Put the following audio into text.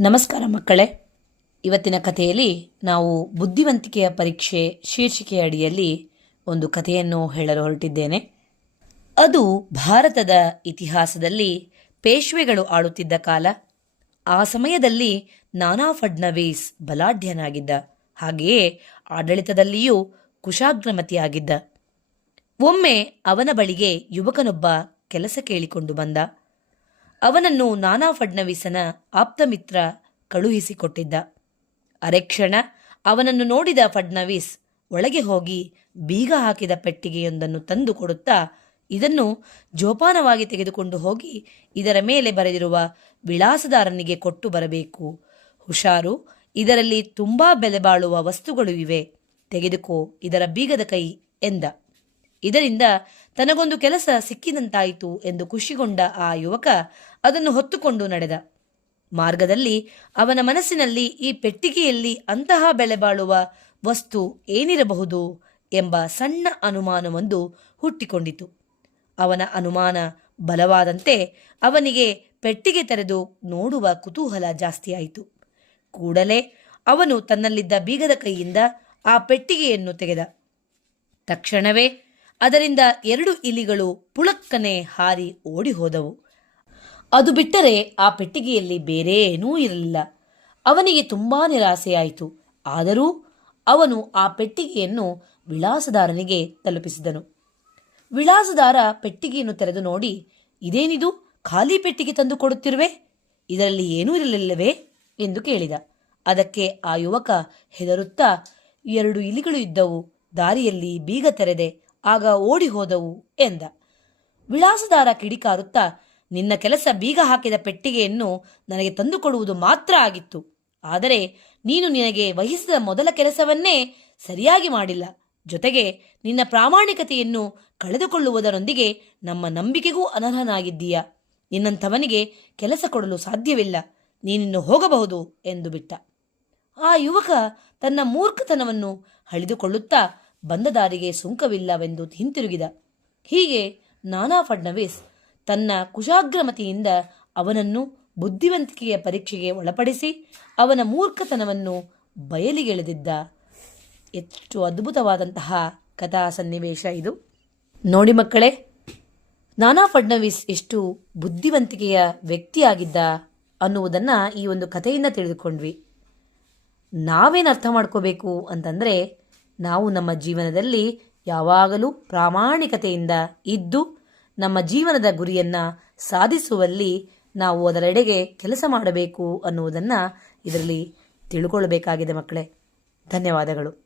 ನಮಸ್ಕಾರ ಮಕ್ಕಳೇ. ಇವತ್ತಿನ ಕಥೆಯಲ್ಲಿ ನಾವು ಬುದ್ಧಿವಂತಿಕೆಯ ಪರೀಕ್ಷೆ ಶೀರ್ಷಿಕೆಯ ಅಡಿಯಲ್ಲಿ ಒಂದು ಕಥೆಯನ್ನು ಹೇಳಲು ಹೊರಟಿದ್ದೇನೆ. ಅದು ಭಾರತದ ಇತಿಹಾಸದಲ್ಲಿ ಪೇಶ್ವೆಗಳು ಆಳುತ್ತಿದ್ದ ಕಾಲ. ಆ ಸಮಯದಲ್ಲಿ ನಾನಾ ಫಡ್ನವೀಸ್ ಬಲಾಢ್ಯನಾಗಿದ್ದ. ಹಾಗೆಯೇ ಆಡಳಿತದಲ್ಲಿಯೂ ಕುಶಾಗ್ರಮತಿಯಾಗಿದ್ದ. ಒಮ್ಮೆ ಅವನ ಬಳಿಗೆ ಯುವಕನೊಬ್ಬ ಕೆಲಸ ಕೇಳಿಕೊಂಡು ಬಂದ. ಅವನನ್ನು ನಾನಾ ಫಡ್ನವೀಸನ ಆಪ್ತಮಿತ್ರ ಕಳುಹಿಸಿಕೊಟ್ಟಿದ್ದ. ಅರೆಕ್ಷಣ ಅವನನ್ನು ನೋಡಿದ ಫಡ್ನವೀಸ್ ಒಳಗೆ ಹೋಗಿ ಬೀಗ ಹಾಕಿದ ಪೆಟ್ಟಿಗೆಯೊಂದನ್ನು ತಂದು ಕೊಡುತ್ತಾ ಇದನ್ನು ಜೋಪಾನವಾಗಿ ತೆಗೆದುಕೊಂಡು ಹೋಗಿ ಇದರ ಮೇಲೆ ಬರೆದಿರುವ ವಿಳಾಸದಾರನಿಗೆ ಕೊಟ್ಟು ಬರಬೇಕು. ಹುಷಾರು, ಇದರಲ್ಲಿ ತುಂಬಾ ಬೆಲೆ ಬಾಳುವ ವಸ್ತುಗಳು ಇವೆ. ತೆಗೆದುಕೋ, ಇದರ ಬೀಗದ ಕೈ ಎಂದ. ಇದರಿಂದ ತನಗೊಂದು ಕೆಲಸ ಸಿಕ್ಕಿದಂತಾಯಿತು ಎಂದು ಖುಷಿಗೊಂಡ ಆ ಯುವಕ ಅದನ್ನು ಹೊತ್ತುಕೊಂಡು ನಡೆದ. ಮಾರ್ಗದಲ್ಲಿ ಅವನ ಮನಸ್ಸಿನಲ್ಲಿ ಈ ಪೆಟ್ಟಿಗೆಯಲ್ಲಿ ಅಂತಹ ಬೆಲೆಬಾಳುವ ವಸ್ತು ಏನಿರಬಹುದು ಎಂಬ ಸಣ್ಣ ಅನುಮಾನವೊಂದು ಹುಟ್ಟಿಕೊಂಡಿತು. ಅವನ ಅನುಮಾನ ಬಲವಾದಂತೆ ಅವನಿಗೆ ಪೆಟ್ಟಿಗೆ ತೆರೆದು ನೋಡುವ ಕುತೂಹಲ ಜಾಸ್ತಿಯಾಯಿತು. ಕೂಡಲೇ ಅವನು ತನ್ನಲ್ಲಿದ್ದ ಬೀಗದ ಕೈಯಿಂದ ಆ ಪೆಟ್ಟಿಗೆಯನ್ನು ತೆಗೆದ. ತಕ್ಷಣವೇ ಅದರಿಂದ ಎರಡು ಇಲಿಗಳು ಪುಳಕ್ಕನೆ ಹಾರಿ ಓಡಿ ಹೋದವು ಅದು ಬಿಟ್ಟರೆ ಆ ಪೆಟ್ಟಿಗೆಯಲ್ಲಿ ಬೇರೇನೂ ಇರಲಿಲ್ಲ. ಅವನಿಗೆ ತುಂಬಾ ನಿರಾಸೆಯಾಯಿತು. ಆದರೂ ಅವನು ಆ ಪೆಟ್ಟಿಗೆಯನ್ನು ವಿಳಾಸದಾರನಿಗೆ ತಲುಪಿಸಿದನು. ವಿಳಾಸದಾರ ಪೆಟ್ಟಿಗೆಯನ್ನು ತೆರೆದು ನೋಡಿ, ಇದೇನಿದು? ಖಾಲಿ ಪೆಟ್ಟಿಗೆ ತಂದು ಕೊಡುತ್ತಿರುವೆ? ಇದರಲ್ಲಿ ಏನೂ ಇರಲಿಲ್ಲವೇ? ಎಂದು ಕೇಳಿದ. ಅದಕ್ಕೆ ಆ ಯುವಕ ಹೆದರುತ್ತಾ, ಎರಡು ಇಲಿಗಳು ಇದ್ದವು. ದಾರಿಯಲ್ಲಿ ಬೀಗ ತೆರೆದೆ. ಆಗ ಓಡಿ ಹೋದವು ಎಂದ. ವಿಳಾಸದಾರ ಕಿಡಿಕಾರುತ್ತಾ, ನಿನ್ನ ಕೆಲಸ ಬೀಗ ಹಾಕಿದ ಪೆಟ್ಟಿಗೆಯನ್ನು ನನಗೆ ತಂದುಕೊಡುವುದು ಮಾತ್ರ ಆಗಿತ್ತು. ಆದರೆ ನೀನು ನಿನಗೆ ವಹಿಸಿದ ಮೊದಲ ಕೆಲಸವನ್ನೇ ಸರಿಯಾಗಿ ಮಾಡಿಲ್ಲ. ಜೊತೆಗೆ ನಿನ್ನ ಪ್ರಾಮಾಣಿಕತೆಯನ್ನು ಕಳೆದುಕೊಳ್ಳುವುದರೊಂದಿಗೆ ನಮ್ಮ ನಂಬಿಕೆಗೂ ಅನರ್ಹನಾಗಿದ್ದೀಯ? ನಿನ್ನಂಥವನಿಗೆ ಕೆಲಸ ಕೊಡಲು ಸಾಧ್ಯವಿಲ್ಲ. ನೀನಿನ್ನು ಹೋಗಬಹುದು ಎಂದು ಬಿಟ್ಟ. ಆ ಯುವಕ ತನ್ನ ಮೂರ್ಖತನವನ್ನು ಹಳಿದುಕೊಳ್ಳುತ್ತಾ ಬಂದ ದಾರಿಗೆ ಸುಂಕವಿಲ್ಲವೆಂದು ಹಿಂತಿರುಗಿದ. ಹೀಗೆ ನಾನಾ ಫಡ್ನವೀಸ್ ತನ್ನ ಕುಶಾಗ್ರಮತಿಯಿಂದ ಅವನನ್ನು ಬುದ್ಧಿವಂತಿಕೆಯ ಪರೀಕ್ಷೆಗೆ ಒಳಪಡಿಸಿ ಅವನ ಮೂರ್ಖತನವನ್ನು ಬಯಲಿಗೆಳೆದಿದ್ದ. ಎಷ್ಟು ಅದ್ಭುತವಾದಂತಹ ಕಥಾ ಸನ್ನಿವೇಶ ಇದು. ನೋಡಿ ಮಕ್ಕಳೇ, ನಾನಾ ಫಡ್ನವೀಸ್ ಎಷ್ಟು ಬುದ್ಧಿವಂತಿಕೆಯ ವ್ಯಕ್ತಿಯಾಗಿದ್ದ ಅನ್ನುವುದನ್ನ ಈ ಒಂದು ಕಥೆಯಿಂದ ತಿಳಿದುಕೊಂಡ್ವಿ. ನಾವೇನು ಅರ್ಥ ಮಾಡ್ಕೋಬೇಕು ಅಂತಂದರೆ ನಾವು ನಮ್ಮ ಜೀವನದಲ್ಲಿ ಯಾವಾಗಲೂ ಪ್ರಾಮಾಣಿಕತೆಯಿಂದ ಇದ್ದು ನಮ್ಮ ಜೀವನದ ಗುರಿಯನ್ನ ಸಾಧಿಸುವಲ್ಲಿ ನಾವು ಅದರೆಡೆಗೆ ಕೆಲಸ ಮಾಡಬೇಕು ಅನ್ನುವುದನ್ನು ಇದರಲ್ಲಿ ತಿಳ್ಕೊಳ್ಬೇಕಾಗಿದೆ ಮಕ್ಕಳೇ. ಧನ್ಯವಾದಗಳು.